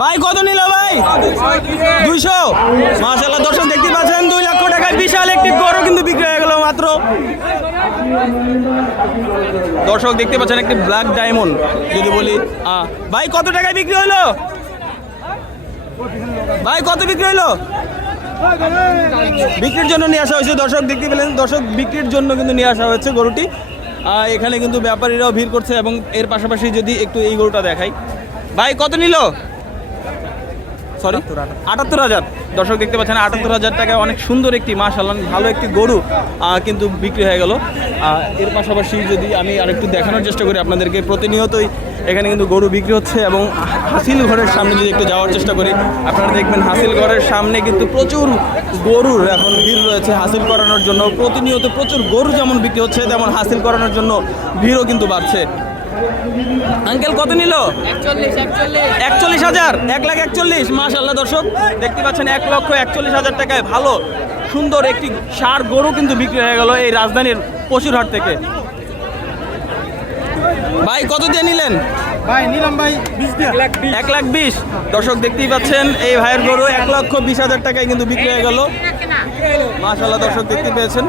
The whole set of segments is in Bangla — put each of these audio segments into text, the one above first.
ভাই, কত নিল ভাই? দুইশো? মাশাল্লাহ দর্শক দেখতে পাচ্ছেন, দুই লক্ষ টাকায় বিশাল একটি গরু কিন্তু বিক্রি হয়ে গেল মাত্র। দর্শক দেখতে পাচ্ছেন, একটি ব্ল্যাক ডায়মন্ড যদি বলি ভাই, কত টাকায় বিক্রি হলো? ভাই, কত বিক্রি হলো? বিক্রির জন্য নিয়ে আসা হয়েছে, দর্শক দেখতে পেলেন, দর্শক বিক্রির জন্য কিন্তু নিয়ে আসা হয়েছে গরুটি। এখানে কিন্তু ব্যাপারীরাও ভিড় করছে এবং এর পাশাপাশি যদি একটু এই গরুটা দেখাই ভাই, কত নিল? সরি আটাত্তর হাজার। দর্শক দেখতে পাচ্ছেন, আটাত্তর হাজার টাকায় অনেক সুন্দর একটি মাশাল্লাহ ভালো একটি গরু কিন্তু বিক্রি হয়ে গেল। এর পাশাপাশি যদি আমি আরেকটু দেখানোর চেষ্টা করি আপনাদেরকে, প্রতিনিয়তই এখানে কিন্তু গরু বিক্রি হচ্ছে এবং হাসিল ঘরের সামনে যদি একটু যাওয়ার চেষ্টা করি, আপনারা দেখবেন হাসিল ঘরের সামনে কিন্তু প্রচুর গরুর এখন ভিড় রয়েছে হাসিল করানোর জন্য। প্রতিনিয়ত প্রচুর গরু যেমন বিক্রি হচ্ছে, তেমন হাসিল করানোর জন্য ভিড়ও কিন্তু বাড়ছে। আঙ্কেল কত নিল? একচল্লিশ হাজার? এক লাখ একচল্লিশ। মাশাল্লাহ দর্শক দেখতে পাচ্ছেন এক লক্ষ একচল্লিশ হাজার টাকায় ভালো সুন্দর একটি সার গরু কিন্তু বিক্রি হয়ে গেল এই রাজধানীর পশুরহাট থেকে। ভাই কত দিয়ে নিলেন? ভাই নিলাম ভাই বিশ দিয়া। এক লাখ বিশ। দর্শক দেখতেই পাচ্ছেন এই ভাইয়ের গরু এক লক্ষ বিশ হাজার টাকায় কিন্তু বিক্রি হয়ে গেল। মাশাল্লাহ দর্শক দেখতে পেয়েছেন।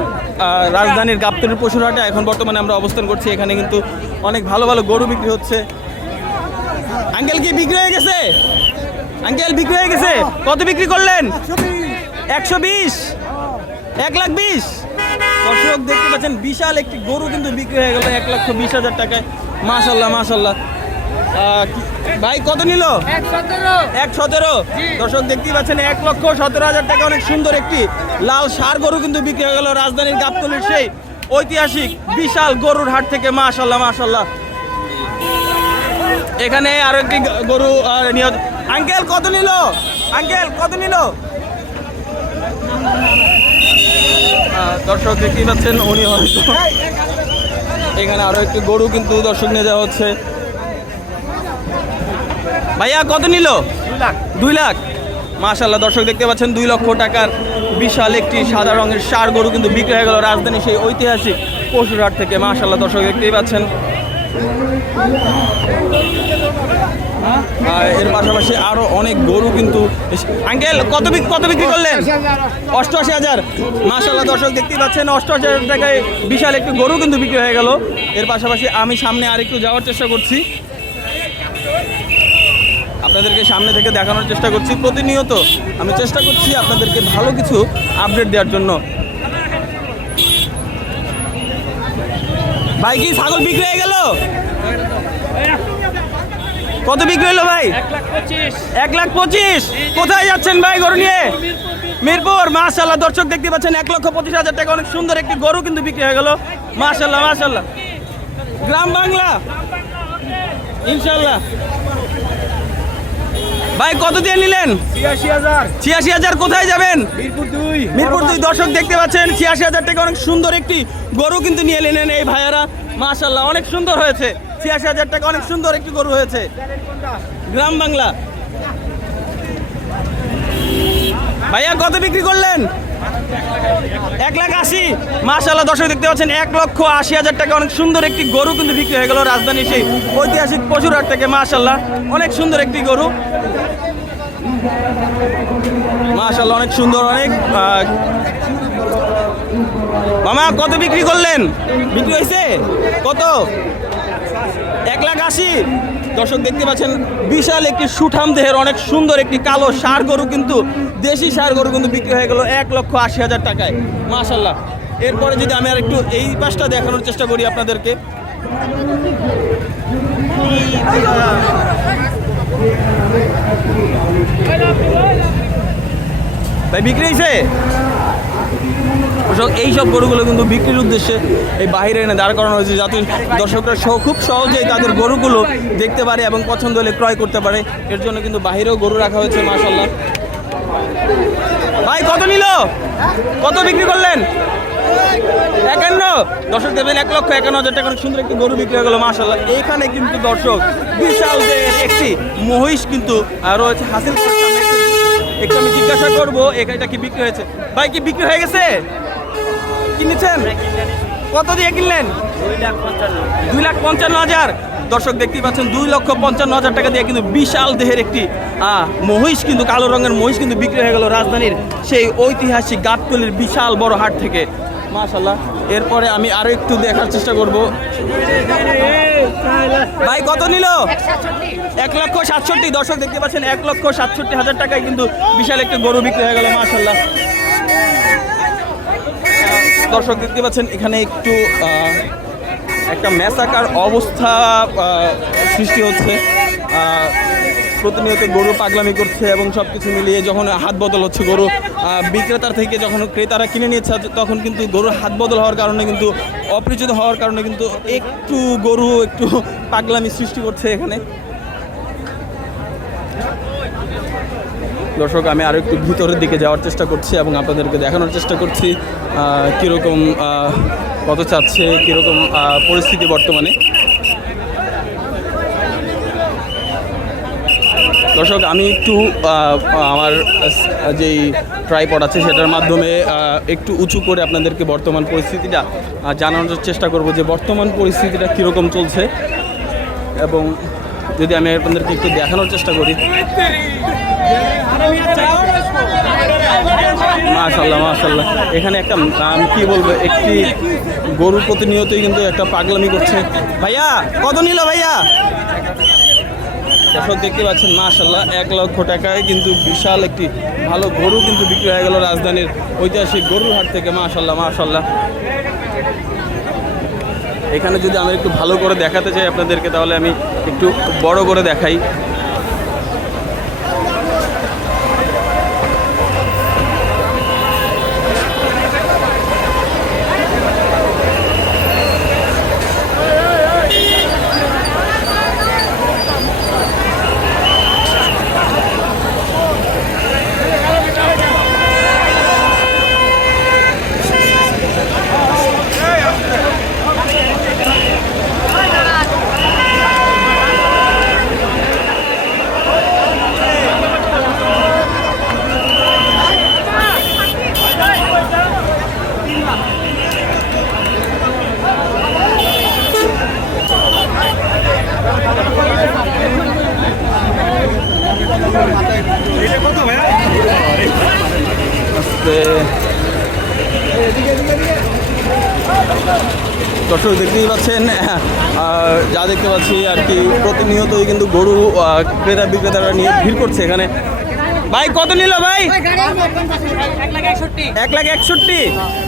রাজধানীর গাবতলির পশুরহাটে এখন বর্তমানে আমরা অবস্থান করছি এখানে কিন্তু অনেক ভালো ভালো গরু বিক্রি হচ্ছে। আঙ্কেল কি বিক্রি হয়ে গেছে? আঙ্কেল বিক্রি হয়ে গেছে? কত বিক্রি করলেন? একশো বিশ। এক লাখ বিশ। দর্শক দেখতে পাচ্ছেন বিশাল একটি গরু কিন্তু বিক্রি হয়ে গেল এক লক্ষ বিশ হাজার টাকায়। মাশাল্লাহ আহ, ভাই কত নিল? এক সতেরো। দর্শক দেখতেই পাচ্ছেন এক লক্ষ সতেরো হাজার টাকা অনেক সুন্দর একটি লাল সার গরু কিন্তু বিক্রি হয়ে গেল রাজধানীর গাবতলির সেই ঐতিহাসিক বিশাল গরুর হাট থেকে। মাশাল্লাহ মাশাল্লাহ এখানে আরও একটি গরু নিহত। আঙ্কেল কত নিল? আঙ্কেল কত নিল? দর্শক দেখতেই পাচ্ছেন উনি হয়তো এখানে আরও একটি গরু কিন্তু দর্শক নিয়ে যাওয়া হচ্ছে। ভাইয়া কত নিল? দুই লাখ। মাশাল্লাহ দর্শক দেখতে পাচ্ছেন দুই লক্ষ টাকার বিশাল একটি সাদা রঙের সার গরু কিন্তু বিক্রি হয়ে গেল রাজধানী সেই ঐতিহাসিক পশুরহাট থেকে। মাশাল্লাহ দর্শক দেখতেই পাচ্ছেন। এর পাশাপাশি আরও অনেক গরু কিন্তু আঙ্কেল, কত কত বিক্রি করলেন? অষ্টআশি হাজার। মাশাল্লাহ দর্শক দেখতেই পাচ্ছেন, অষ্টআশি হাজার টাকায় বিশাল একটি গরু কিন্তু বিক্রি হয়ে গেল। এর পাশাপাশি আমি সামনে আরেকটু যাওয়ার চেষ্টা করছি। আপনাদেরকে সামনে থেকে দেখানোর চেষ্টা করছি। প্রতিনিয়ত আমি চেষ্টা করছি আপনাদেরকে ভালো কিছু আপডেট দেওয়ার জন্য। ভাই, কি ছাগল বিক্রি হয়ে গেল? কত বিক্রি হলো ভাই? এক লাখ পঁচিশ। কোথায় যাচ্ছেন ভাই গরু নিয়ে? মিরপুর মাশাল্লাহ দর্শক দেখতে পাচ্ছেন এক লক্ষ পঁচিশ হাজার টাকা। অনেক সুন্দর একটি গরু কিন্তু বিক্রি হয়ে গেল। মাশাল্লাহ মাশাল্লাহ গ্রাম বাংলা? ইনশাল্লাহ ভাই কত দিয়ে নিলেন? ছিয়াশি হাজার। কোথায় যাবেন? মিরপুর দুই। মিরপুর দুই। দর্শক দেখতে পাচ্ছেন ছিয়াশি হাজার টাকা। অনেক সুন্দর একটি গরু কিন্তু নিয়ে নিলেন এই ভাইয়ারা। মাশাল্লাহ অনেক সুন্দর হয়েছে। ছিয়াশি হাজার টাকা। অনেক সুন্দর একটি গরু হয়েছে। গ্রাম বাংলা। ভাইয়া, কত বিক্রি করলেন? এক লাখ আশি। মাশাল্লাহ দর্শক দেখতে পাচ্ছেন, এক লক্ষ আশি হাজার টাকা। অনেক সুন্দর একটি গরু কিন্তু বিক্রি হয়ে গেল রাজধানী সেই ঐতিহাসিক পশুরহাট থেকে মাশাল্লাহ অনেক সুন্দর একটি গরু। মাশাল্লাহ অনেক সুন্দর, অনেক মামা, কত বিক্রি করলেন? বিক্রি হয়েছে? কত? এক লাখ আশি। দর্শক দেখতে পাচ্ছেন, বিশাল একটি সুঠাম দেহের, অনেক সুন্দর একটি কালো সার গরু কিন্তু, দেশি সার গরু কিন্তু বিক্রি হয়ে গেল এক লক্ষ আশি হাজার টাকায়। মাশাল্লাহ এরপরে যদি আমি আর একটু এই পাশটা দেখানোর চেষ্টা করি আপনাদেরকে। ভাই, বিক্রি হয়েছে দর্শক, এই সব গরুগুলো কিন্তু বিক্রির উদ্দেশ্যে এই বাইরে এনে দাঁড় করানো হয়েছে যাতে দর্শকরা সহ খুব সহজেই তাদের গরুগুলো দেখতে পারে এবং পছন্দ হলে ক্রয় করতে পারে। এর জন্য কিন্তু বাইরেও গরু রাখা হয়েছে মাশাল্লাহ ভাই, কত নিল? কত বিক্রি করলেন? একান্ন। দর্শক দেবেন এক লক্ষ একান্ন হাজার টাকা সুন্দর একটি গরু বিক্রি হয়ে গেল মাশাল্লাহ এখানে কিন্তু দর্শক বিশাল যে একটি মহিষ কিন্তু রয়েছে। হাসিল একটু- আমি জিজ্ঞাসা করব এটা কি বিক্রি হয়েছে? ভাই, কি বিক্রি হয়ে গেছে? কিনেছেন? কত দিয়ে কিনলেন? দুই লাখ পঞ্চান্ন হাজার। দর্শক, দেখতেই পাচ্ছেন, দুই লক্ষ পঞ্চান্ন হাজার টাকা দিয়ে কিন্তু বিশাল দেহের একটি মহিষ কিন্তু, কালো রঙের মহিষ কিন্তু বিক্রি হয়ে গেল রাজধানীর সেই ঐতিহাসিক গাবতলির বিশাল বড় হাট থেকে। মাশাল্লাহ এরপরে আমি আরও একটু দেখার চেষ্টা করব। ভাই, কত নিল? এক লক্ষ সাতষট্টি। দর্শক, দেখতে পাচ্ছেন, এক লক্ষ সাতষট্টি হাজার টাকায় কিন্তু বিশাল একটি গরু বিক্রি হয়ে গেল মাশাল্লাহ দর্শক দেখতে পাচ্ছেন, এখানে একটু একটা ম্যাসাকার অবস্থা সৃষ্টি হচ্ছে। প্রতিনিয়ত গরু পাগলামি করছে এবং সব কিছু মিলিয়ে যখন হাত বদল হচ্ছে গরু বিক্রেতার থেকে যখন ক্রেতারা কিনে নিচ্ছে তখন কিন্তু গরুর হাত বদল হওয়ার কারণে কিন্তু, অপরিচিত হওয়ার কারণে কিন্তু একটু গরু একটু পাগলামি সৃষ্টি করছে এখানে। দর্শক, আমি আরও একটু ভিতরের দিকে যাওয়ার চেষ্টা করছি এবং আপনাদেরকে দেখানোর চেষ্টা করছি কীরকম কত চাচ্ছে, কীরকম পরিস্থিতি বর্তমানে। দর্শক, আমি একটু আমার যেই ট্রাইপড আছে, সেটার মাধ্যমে একটু উঁচু করে আপনাদেরকে বর্তমান পরিস্থিতিটা জানানোর চেষ্টা করব যে বর্তমান পরিস্থিতিটা কীরকম চলছে। এবং যদি আমি আপনাদেরকে একটু দেখানোর চেষ্টা করি। মাশাল্লাহ মাশাল্লাহ এখানে একটা আম, কি বলব একটি গরু প্রতিনিয়তই কিন্তু একটা পাগলামি করছে। ভাইয়া কত নিল ভাইয়া? দর্শক দেখতে পাচ্ছেন মাশাল্লাহ এক লক্ষ টাকায় কিন্তু বিশাল একটি ভালো গরু কিন্তু বিক্রি হয়ে গেল রাজধানীর ঐতিহাসিক গরুর হাট থেকে মাশাল্লাহ মাশাল্লাহ এখানে যদি আমি একটু ভালো করে দেখাতে চাই আপনাদেরকে তাহলে আমি একটু বড় করে দেখাই। দর্শক দেখতেই পাচ্ছেন যা দেখতে পাচ্ছি আর কি, প্রতিনিয়তই কিন্তু গরু ক্রেতা বিক্রেতারা নিয়ে ভিড় করছে এখানে। ভাই, কত নিল ভাই? এক লাখ একষট্টি।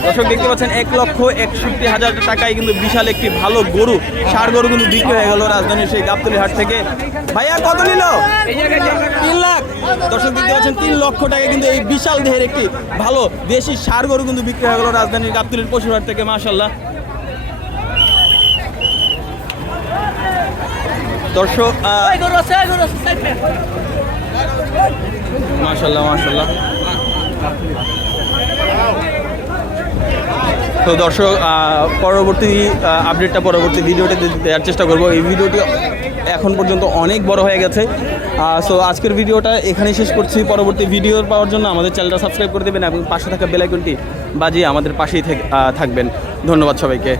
দর্শক দেখতে পাচ্ছেন, এক লক্ষ একষট্টি হাজার টাকায় কিন্তু বিশাল একটি ভালো গরু। সার গরু কিন্তু বিক্রি হয়ে গেল রাজধানীর সেই গাবতলি হাট থেকে। ভাইয়া, কত নিল? তিন লাখ। দর্শক দেখতে পাচ্ছেন, তিন লক্ষ টাকা কিন্তু এই বিশাল দেহের একটি ভালো দেশি সার গরু কিন্তু বিক্রি হয়ে গেল রাজধানীর গাবতলির পশুরহাট থেকে মাশাল্লাহ দর্শক আহ, মাশাল্লাহ মাশাল্লাহ তো দর্শক পরবর্তী আপডেটটা পরবর্তী ভিডিওতে দে- দেওয়ার চেষ্টা করব। এই ভিডিওটি এখন পর্যন্ত অনেক বড় হয়ে গেছে। সো আজকের ভিডিওটা এখানেই শেষ করছি। পরবর্তী ভিডিও পাওয়ার জন্য আমাদের চ্যানেলটা সাবস্ক্রাইব করে দেবেন এবং পাশে থাকা বেলাইকনটি বাজিয়ে আমাদের পাশেই থেক- থাকবেন। ধন্যবাদ সবাইকে।